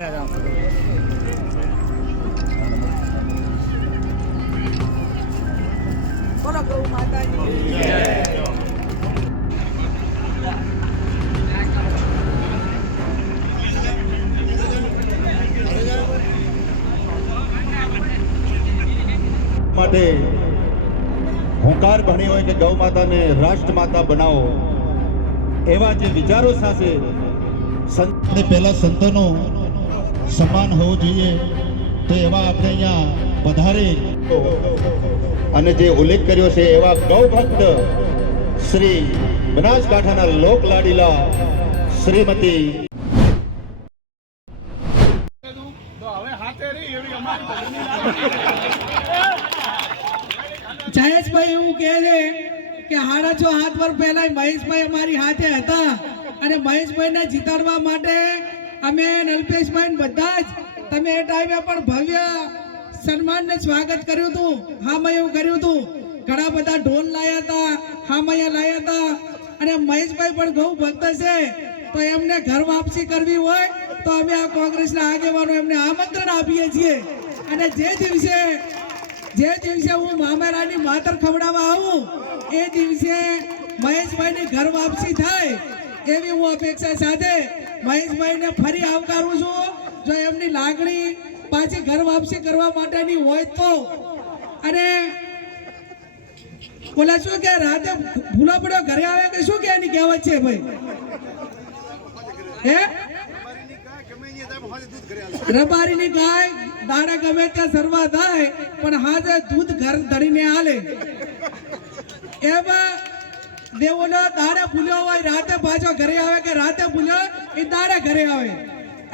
બોલો ગૌ માતાજી માટે હુંકાર ભણી હોય કે ગૌ માતાને રાષ્ટ્ર માતા બનાવો, એવા જે વિચારો સાથે સંતને પહેલા સંતોનો સન્માન હોવું જોઈએ, તો એવા આપણે અહીંયા પધારે અને જે ઉલ્લેખ કર્યો છે એવા ગૌ ભક્ત શ્રી બનાસકાંઠાના લોક લાડીલા શ્રીમતી જયેશભાઈ એવું કહે છે કે 6.5 હાથ પર પહેલા મહેશભાઈ અમારી હાથે હતા અને મહેશભાઈને જીતાડવા માટે અમે નલ્પેશભાઈ બધા જ તમે એ ટાઈમે પણ ભવ્ય સન્માનને સ્વાગત કર્યું હતું. હા એવું કર્યું હતું, ઘણા બધા ઢોલ લાયા હતા, હામૈયા લાયા હતા અને મહેશભાઈ પણ ગૌ ભક્ત છે, તો એમને ઘર વાપસી કરવી હોય તો અમે આ કોંગ્રેસના આગેવાનો એમને આમંત્રણ આપીએ છીએ. અને જે દિવસે હું મામેરાની માતર ખવડાવવા આવું એ દિવસે મહેશભાઈની ઘર વાપસી થાય એવી હું અપેક્ષા સાથે મહેશભાઈને ફરી આવકારું છું. જો એમની લાગણી પાછી ઘર વાપસી કરવા માટેની હોય તો. અને બોલા શું કે રાતે ભૂલો પડ્યો ઘરે આવે કે શું કે એની કહેવત છે ભાઈ? હે રબારીની ગાય દાડા ગમે ત્યાં સરવા થાય પણ હાજે દૂધ ઘર ધરીને હાલે. એમાં દેવોનો દાડે ભૂલ્યો હોય રાતે પાછો ઘરે આવે કે રાતે ભૂલ્યો એ દાડે ઘરે આવે.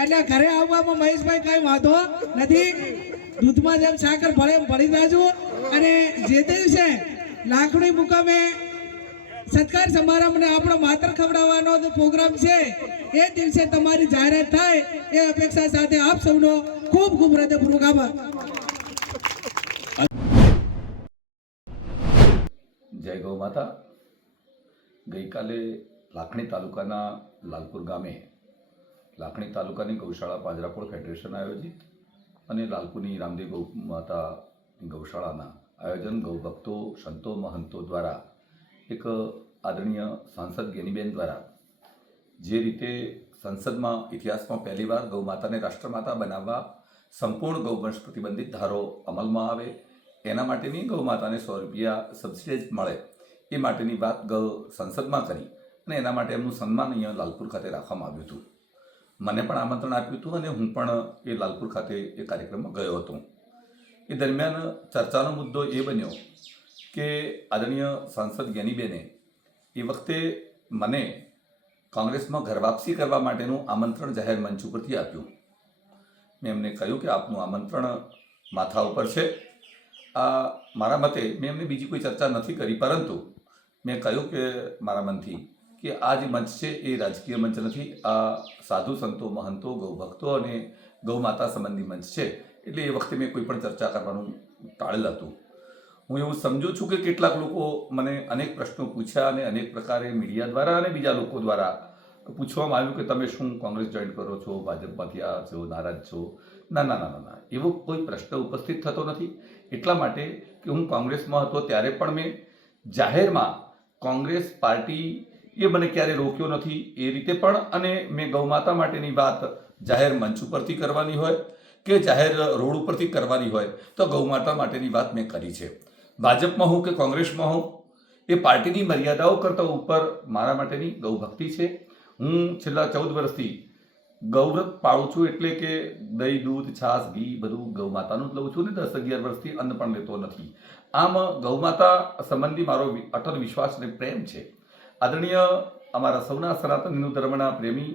એટલે ઘરે આવવામાં મહેશભાઈ કઈ વાંધો નથી, દૂધમાં જેમ સાકર ભળે એમ ભળી જાજો. અને જે દિવસે લાખણી મુકામે સત્કાર સમારંભને આપણો માતર ખવડાવવાનો પ્રોગ્રામ છે એ દિવસે તમારી જાહેરાત થાય એ અપેક્ષા સાથે આપ સૌનો ખૂબ ખૂબ હૃદયપૂર્વક આભાર. જય ગૌ માતા. ગઈકાલે લાખણી તાલુકાના લાલપુર ગામે લાખણી તાલુકાની ગૌશાળા પાંજરાપોળ ફેડરેશન આયોજિત અને લાલપુરની રામદેવ ગૌ માતાની ગૌશાળાના આયોજન ગૌભક્તો સંતો મહંતો દ્વારા એક આદરણીય સાંસદ ગેનીબેન દ્વારા જે રીતે સંસદમાં ઇતિહાસમાં પહેલીવાર ગૌ માતાને રાષ્ટ્રમાતા બનાવવા સંપૂર્ણ ગૌવંશ પ્રતિબંધિત ધારો અમલમાં આવે, એના માટેની ગૌ માતાને 100 રૂપિયા સબસિડી મળે એ માટેની વાત સંસદમાં કરી અને એના માટે એમનું સન્માન અહીંયા લાલપુર ખાતે રાખવામાં આવ્યું હતું. મને પણ આમંત્રણ આપ્યું હતું અને હું પણ એ લાલપુર ખાતે એ કાર્યક્રમમાં ગયો હતો. એ દરમિયાન ચર્ચાનો મુદ્દો એ બન્યો કે આદરણીય સાંસદ જ્ઞાનીબેને એ વખતે મને કોંગ્રેસમાં ઘર વાપસી કરવા માટેનું આમંત્રણ જાહેર મંચ ઉપરથી આપ્યું. મેં એમને કહ્યું કે આપનું આમંત્રણ માથા ઉપર છે. આ મારા મતે મેં એમને બીજી કોઈ ચર્ચા નથી કરી, પરંતુ મેં કહ્યું કે મારા મનથી કે આ જે મંચ છે એ રાજકીય મંચ નથી, આ સાધુ સંતો મહંતો ગૌભક્તો અને ગૌ માતા સંબંધી મંચ છે. એટલે એ વખતે મેં કોઈ પણ ચર્ચા કરવાનું ટાળેલ હતું. હું એવું સમજુ છું કે કેટલાક લોકો મને અનેક પ્રશ્નો પૂછ્યા અને અનેક પ્રકારે મીડિયા દ્વારા અને બીજા લોકો દ્વારા પૂછવામાં આવ્યું કે તમે શું કોંગ્રેસ જોઈન કરો છો, ભાજપમાંથી આ છો, નારાજ છો? ના ના ના ના, એવો કોઈ પ્રશ્ન ઉપસ્થિત થતો નથી. એટલા માટે કે હું કોંગ્રેસમાં હતો ત્યારે પણ મેં જાહેરમાં કોંગ્રેસ પાર્ટી એ મને ક્યારે રોક્યો નથી એ રીતે પણ, અને મેં ગૌમાતા માટેની વાત જાહેર મંચ ઉપરથી કરવાની હોય કે જાહેર રોડ ઉપરથી કરવાની હોય તો ગૌમાતા માટેની વાત મેં કરી છે. ભાજપમાં હોઉં કે કોંગ્રેસમાં હોઉં, એ પાર્ટીની મર્યાદાઓ કરતાં ઉપર મારા માટેની ગૌભક્તિ છે. હું છેલ્લા 14 વર્ષથી ગૌવ્રત પાળું છું, એટલે કે દહીં દૂધ છાશ ઘી બધું ગૌમાતાનું જ લઉં છું ને 10-11 વર્ષથી અન્ન પણ લેતો નથી. આમ ગૌમાતા સંબંધી મારો અટલ વિશ્વાસ અને પ્રેમ છે. આદરણીય અમારા સૌના સનાતન હિન્દુ ધર્મના પ્રેમી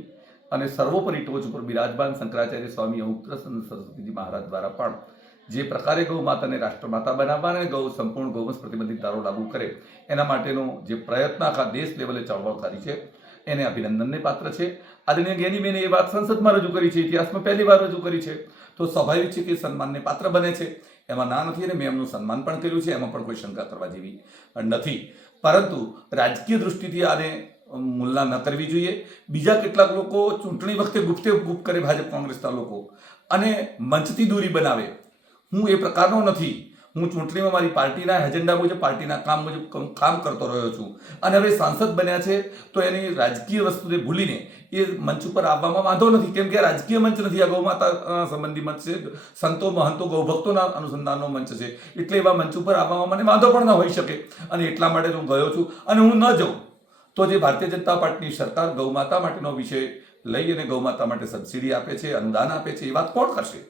અને સર્વોપરી ટોચ ઉપર બિરાજમાન શંકરાચાર્ય સ્વામી અમુક્તરચંદ સરસ્વતીજી મહારાજ દ્વારા પણ જે પ્રકારે ગૌ માતાને રાષ્ટ્રમાતા બનાવવા અને સંપૂર્ણ ગૌવંશ પ્રતિબંધિત ધારો લાગુ કરે એના માટેનો જે પ્રયત્ન આખા દેશ લેવલે ચળવળ કરી છે એને અભિનંદનને પાત્ર છે. આદરણીય જ્ઞાનીબેને એ વાત સંસદમાં રજૂ કરી છે, ઇતિહાસમાં પહેલી વાર રજૂ કરી છે, તો સ્વાભાવિક છે કે સન્માનને પાત્ર બને છે. એમાં ના નથી અને મેં એમનું સન્માન પણ કર્યું છે, એમાં પણ કોઈ શંકા કરવા જેવી નથી. પરંતુ રાજકીય દૃષ્ટિથી આને મુલ્લા ન કરવી જોઈએ. બીજા કેટલાક લોકો ચૂંટણી વખતે ગુપ્તે ગુપ્ત કરે ભાજપ કોંગ્રેસના લોકો અને મંચથી દૂરી બનાવે. હું એ પ્રકારનો નથી. હું ચૂંટણીમાં મારી પાર્ટીના એજન્ડા મુજબ પાર્ટીના કામ મુજબ કામ કરતો રહ્યો છું અને હવે સાંસદ બન્યા છે તો એની રાજકીય વસ્તુને ભૂલીને એ મંચ ઉપર આવવામાં વાંધો નથી, કેમ કે આ રાજકીય મંચ નથી, આ ગૌમાતા સંબંધી મંચ છે, સંતો મહંતો ગૌભક્તોના અનુસંધાનનો મંચ છે, એટલે એવા મંચ ઉપર આવવામાં મને વાંધો પણ ન હોઈ શકે અને એટલા માટે હું ગયો છું. અને હું ન જાઉં તો જે ભારતીય જનતા પાર્ટીની સરકાર ગૌમાતા માટેનો વિષય લઈ અને ગૌમાતા માટે સબસિડી આપે છે, અનુદાન આપે છે, એ વાત કોણ કરશે?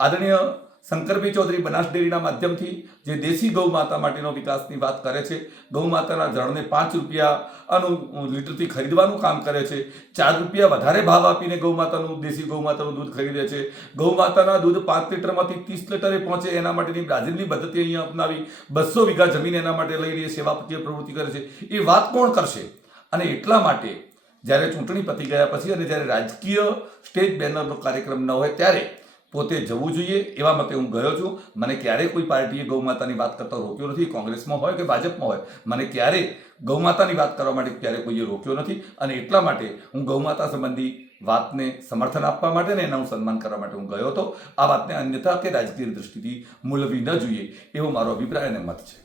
આદરણીય શંકરભાઈ ચૌધરી બનાસ ડેરીના માધ્યમથી જે દેશી ગૌ માતા માટેનો વિકાસની વાત કરે છે, ગૌ માતાના જળને 5 રૂપિયાનું લીટરથી ખરીદવાનું કામ કરે છે, 4 રૂપિયા વધારે ભાવ આપીને ગૌ માતાનું દેશી ગૌ માતાનું દૂધ ખરીદે છે, ગૌ માતાના દૂધ 5 લીટરમાંથી 30 લીટરે પહોંચે એના માટેની બ્રાઝિલની પદ્ધતિ અહીંયા અપનાવી 200 વીઘા જમીન એના માટે લઈને સેવાકીય પ્રવૃત્તિ કરે છે, એ વાત કોણ કરશે? અને એટલા માટે જ્યારે ચૂંટણી પતી ગયા પછી અને જ્યારે રાજકીય સ્ટેજ બેનરનો કાર્યક્રમ ન હોય ત્યારે પોતે જવું જોઈએ એવા મતે હું ગયો છું. મને ક્યારેય કોઈ પાર્ટીએ ગૌમાતાની વાત કરતા રોક્યો નથી, કોંગ્રેસમાં હોય કે ભાજપમાં હોય, મને ક્યારેય ગૌમાતાની વાત કરવા માટે ક્યારેય કોઈએ રોક્યો નથી અને એટલા માટે હું ગૌમાતા સંબંધી વાતને સમર્થન આપવા માટે ને એનું સન્માન કરવા માટે હું ગયો હતો. આ વાતને અન્યથા કે રાજકીય દૃષ્ટિથી મૂલવી ન જોઈએ એવો મારો અભિપ્રાય અને મત છે.